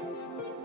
Thank you.